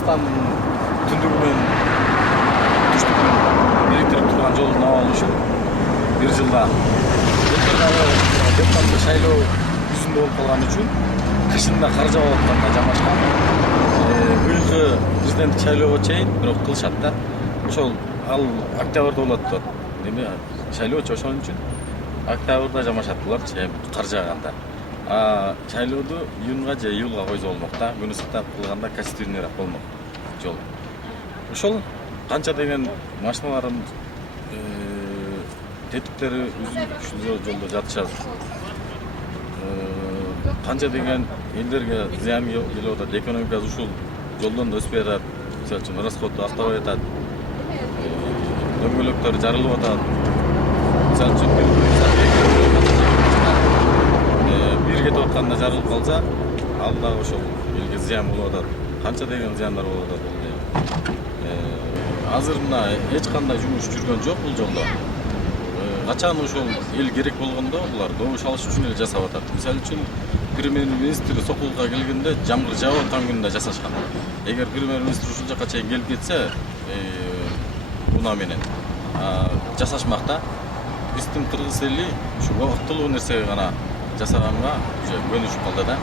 Кыргызстандын түндүгү менен түштүгүн бириктирип турган жолдун абалы ушул. Бир жылда депутаттык шайлоо күзүндө болуп калган үчүн кышында кар жаап атканда жамашкан. Быйылкы президенттик шайлоого чейин бирок кылышат да. Ошол ал октябрда болот деп. Эми шайлоочу ошон үчүн октябрда жамашат булар кар жааганда. Шайлооду июнга же июлга койсо болмок да. Күнү ысыктап кылганда качественныйраак болмок жол. Ошол канча деген машиналардын тетиктери ушул жолдо жатышат. Канча деген элдерге зыян келип атат. Экономикасы ушул жолдон да өспөй атат. Мисалы үчүн расходду актабай атат. Дөңгөлөктөр жарылып атат. Мисалы үчүн бир кетип атканда жарылып калса, ал дагы ошол элге зыян болуп атат. Канча деген зыяндар болуп атат. Азыр мына эч кандай жумуш жүргөн жок бул жолдо. Качан ошол эл керек болгондо булар добуш алыш үчүн эле жасап атат. Мисалы үчүн премьер-министр Сокулга келгенде жамгыр жаап аткан күндө жасашкан. Эгер премьер-министр ушул жака чейин келип кетсе, унаа менен жасашмак да. Биздин кыргыз эли ушу убактылуу нерсеге гана жасаганга уже көнүшүп калды да.